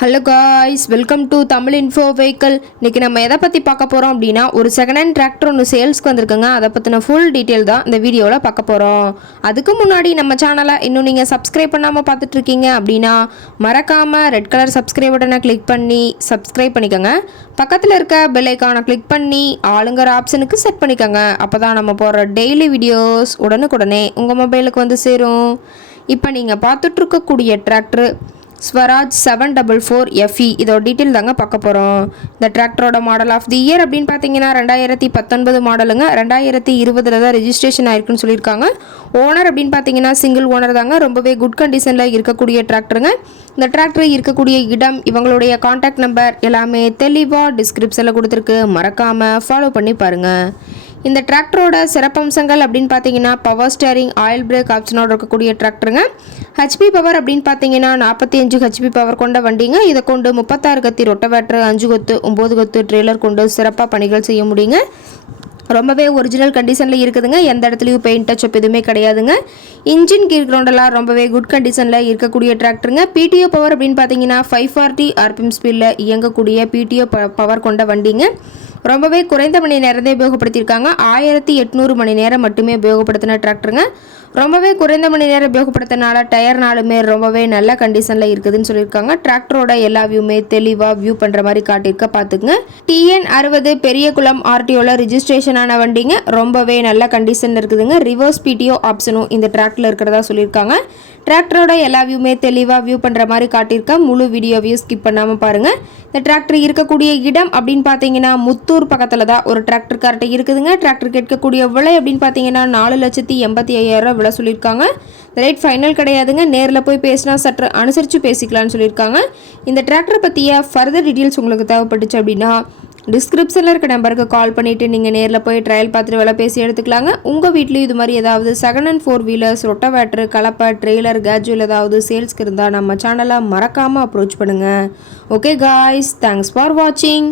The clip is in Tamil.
Hello guys, welcome to Tamil info vehicle. இன்றைக்கி நம்ம எதை பற்றி பார்க்க போகிறோம் அப்படின்னா, ஒரு செகண்ட் ஹேண்ட் டிராக்டர் ஒன்று சேல்ஸ்க்கு வந்திருக்குங்க. அதை பற்றின ஃபுல் டீட்டெயில் தான் இந்த வீடியோவில் பார்க்க போகிறோம். அதுக்கு முன்னாடி நம்ம சேனலை இன்னும் நீங்கள் சப்ஸ்கிரைப் பண்ணாமல் பார்த்துட்ருக்கீங்க அப்படின்னா மறக்காமல் ரெட் கலர் சப்ஸ்கிரைப் பட்டனை கிளிக் பண்ணி சப்ஸ்கிரைப் பண்ணிக்கோங்க. பக்கத்தில் இருக்க பெல் ஐக்கானை கிளிக் பண்ணி ஆளுங்கிற ஆப்ஷனுக்கு செட் பண்ணிக்கோங்க. அப்போ தான் நம்ம போடுற டெய்லி வீடியோஸ் உடனுக்குடனே உங்கள் மொபைலுக்கு வந்து சேரும். இப்போ நீங்கள் பார்த்துட்ருக்கக்கூடிய டிராக்டர் ஸ்வராஜ் 744 FE. இதோட டீட்டெயில் தாங்க பார்க்க போகிறோம். இந்த டிராக்டரோட மாடல் ஆஃப் தி இயர் அப்படின்னு பார்த்தீங்கன்னா 2019 மாடலுங்க. 2020 தான் ரெஜிஸ்ட்ரேஷன் ஆயிருக்குன்னு சொல்லியிருக்காங்க. ஓனர் அப்படின்னு பார்த்தீங்கன்னா சிங்கிள் ஓனர் தாங்க. ரொம்பவே குட் கண்டிஷனில் இருக்கக்கூடிய டிராக்டருங்க. இந்த டிராக்டர் இருக்கக்கூடிய இடம், இவங்களுடைய கான்டாக்ட் நம்பர் எல்லாமே தெளிவாக டிஸ்கிரிப்ஷனில் கொடுத்துருக்கு. மறக்காமல் ஃபாலோ பண்ணி பாருங்கள். இந்த டிராக்டரோட சிறப்பம்சங்கள் அப்படின்னு பார்த்தீங்கன்னா பவர் ஸ்டேரிங், ஆயில் பிரேக் ஆப்ஷனோட இருக்கக்கூடிய டிராக்டருங்க. ஹெச்பி பவர் அப்படின்னு பார்த்தீங்கன்னா 45 ஹெச்பி பவர் கொண்ட வண்டிங்க. இதை கொண்டு 36 கத்தி ரொட்டவேட்டர், 5 கொத்து 9 கொத்து ட்ரெய்லர் கொண்டு சிறப்பாக பணிகள் செய்ய முடியுங்க. ரொம்பவே ஒரிஜினல் கண்டிஷனில் இருக்குதுங்க. எந்த இடத்துலையும் பெயிண்ட் டச்சப் எதுவுமே கிடையாதுங்க. இன்ஜின் கீர் கிரவுண்டெல்லாம் ரொம்பவே குட் கண்டிஷனில் இருக்கக்கூடிய டிராக்டருங்க. பிடிஓ பவர் அப்படின்னு பார்த்தீங்கன்னா 540 RPM ஸ்பீடில் இயங்கக்கூடிய பிடிஓ பவர் கொண்ட வண்டிங்க. ரொம்பவே குறைந்த மணி நேரத்தை உபயோகப்படுத்தியிருக்காங்க. 1800 மணி நேரம் மட்டுமே உபயோகப்படுத்தின டிராக்டருங்க. ரொம்பவே குறைந்த மணி நேரம் உபயோகப்படுத்தினால டயர் நாளுமே ரொம்பவே நல்ல கண்டிஷனில் இருக்குதுன்னு சொல்லியிருக்காங்க. டிராக்டரோட எல்லா வியூமே தெளிவாக வியூ பண்ணுற மாதிரி காட்டியிருக்க பார்த்துக்குங்க. TN 60 பெரியகுளம் RTOவில் ரிஜிஸ்ட்ரேஷன் ஆன வண்டிங்க. ரொம்பவே நல்ல கண்டிஷனில் இருக்குதுங்க. ரிவர்ஸ் PTO ஆப்ஷனும் இந்த டிராக்டரில் இருக்கிறதா சொல்லியிருக்காங்க. டிராக்டரோட எல்லா வியூமே தெளிவாக வியூ பண்ணுற மாதிரி காட்டியிருக்க. முழு வீடியோவையும் ஸ்கிப் பண்ணாமல் பாருங்கள். இந்த டிராக்டர் இருக்கக்கூடிய இடம் அப்படின்னு பார்த்தீங்கன்னா முத்தூர் பக்கத்தில் தான் ஒரு டிராக்டர் கார்ட்டை இருக்குதுங்க. டிராக்டர் கேட்கக்கூடிய விலை அப்படின்னு பார்த்தீங்கன்னா 4,85,000 விலை சொல்லியிருக்காங்க. ரேட் ஃபைனல் கிடையாதுங்க. நேரில் போய் பேசினா சற்று அனுசரித்து பேசிக்கலாம்னு சொல்லியிருக்காங்க. இந்த டிராக்டரை பற்றிய ஃபர்தர் டீட்டெயில்ஸ் உங்களுக்கு தேவைப்பட்டுச்சு அப்படின்னா டிஸ்கிரிப்ஷனில் இருக்க நம்பருக்கு கால் பண்ணிவிட்டு நீங்கள் நேரில் போய் ட்ரையல் பார்த்துட்டு விலை பேசி எடுத்துக்கலாங்க. உங்கள் வீட்லேயும் இது மாதிரி ஏதாவது செகண்ட் ஹேண்ட் 4 வீலர்ஸ், ரொட்டவேட்டர், கலப்பை, ட்ரெய்லர், கேஜுவல் ஏதாவது சேல்ஸ்க்கு இருந்தால் நம்ம சேனலை மறக்காமல் அப்ரோச் பண்ணுங்கள். ஓகே காய்ஸ், தேங்க்ஸ் ஃபார் வாட்சிங்.